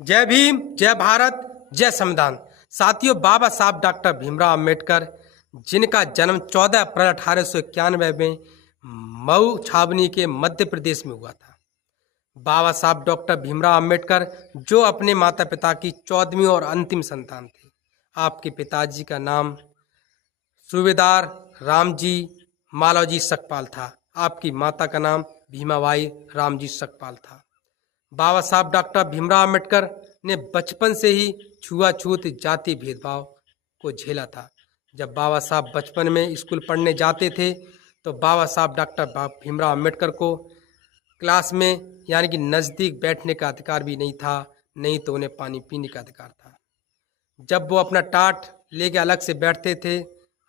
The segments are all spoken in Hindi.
जय भीम, जय भारत, जय संविधान। साथियों, बाबा साहब डॉक्टर भीमराव अंबेडकर, जिनका जन्म 14 अप्रैल 1891 में मऊ छावनी के मध्य प्रदेश में हुआ था। बाबा साहब डॉक्टर भीमराव अंबेडकर जो अपने माता पिता की 14वीं और अंतिम संतान थे। आपके पिताजी का नाम सूबेदार रामजी मालवजी सकपाल था। आपकी माता का नाम भीमाबाई रामजी सकपाल था। बाबा साहब डॉक्टर भीमराव अंबेडकर ने बचपन से ही छुआछूत जाति भेदभाव को झेला था। जब बाबा साहब बचपन में स्कूल पढ़ने जाते थे तो बाबा साहब डॉक्टर भीमराव अंबेडकर को क्लास में यानी कि नज़दीक बैठने का अधिकार भी नहीं था, नहीं तो उन्हें पानी पीने का अधिकार था। जब वो अपना टाट लेके अलग से बैठते थे,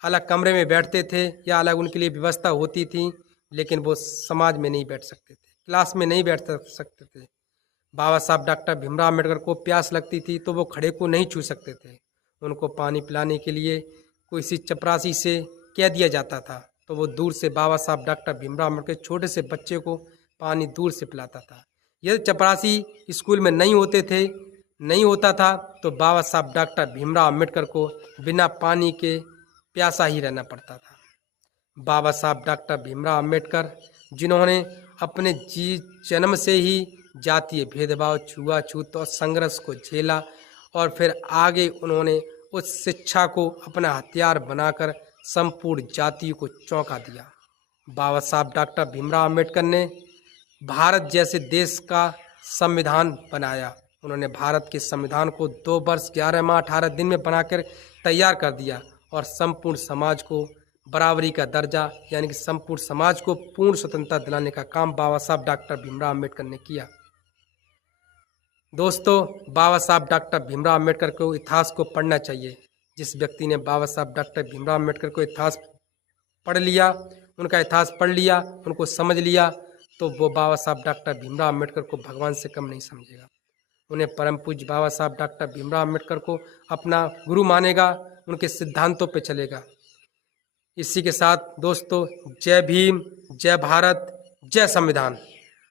अलग कमरे में बैठते थे या अलग उनके लिए व्यवस्था होती थी, लेकिन वो समाज में नहीं बैठ सकते थे, क्लास में नहीं बैठ सकते थे। बाबा साहब डॉक्टर भीमराव अंबेडकर को प्यास लगती थी तो वो खड़े को नहीं छू सकते थे। उनको पानी पिलाने के लिए किसी चपरासी से कह दिया जाता था तो वो दूर से बाबा साहब डॉक्टर भीमराव अंबेडकर छोटे से बच्चे को पानी दूर से पिलाता था। यदि चपरासी स्कूल में नहीं होता था तो बाबा साहब डॉक्टर भीमराव अंबेडकर को बिना पानी के प्यासा ही रहना पड़ता था। बाबा साहब डॉक्टर भीमराव अंबेडकर, जिन्होंने अपने जन्म से ही जातीय भेदभाव, छुआछूत और संघर्ष को झेला और फिर आगे उन्होंने उस शिक्षा को अपना हथियार बनाकर संपूर्ण जाति को चौंका दिया। बाबा साहब डॉक्टर भीमराव अंबेडकर ने भारत जैसे देश का संविधान बनाया। उन्होंने भारत के संविधान को 2 वर्ष 11 माह 18 दिन में बनाकर तैयार कर दिया और संपूर्ण समाज को बराबरी का दर्जा यानी कि संपूर्ण समाज को पूर्ण स्वतंत्रता दिलाने का काम बाबा साहब डॉक्टर भीमराव अंबेडकर ने किया। दोस्तों, बाबा साहब डॉक्टर भीमराव अंबेडकर को इतिहास को पढ़ना चाहिए। जिस व्यक्ति ने बाबा साहब डॉक्टर भीमराव अंबेडकर को इतिहास पढ़ लिया, उनका इतिहास पढ़ लिया, उनको समझ लिया, तो वो बाबा साहब डॉक्टर भीमराव अंबेडकर को भगवान से कम नहीं समझेगा। उन्हें परम पूज्य बाबा साहब डॉक्टर भीमराव अंबेडकर को अपना गुरु मानेगा, उनके सिद्धांतों पर चलेगा। इसी के साथ दोस्तों, जय भीम, जय भारत, जय संविधान।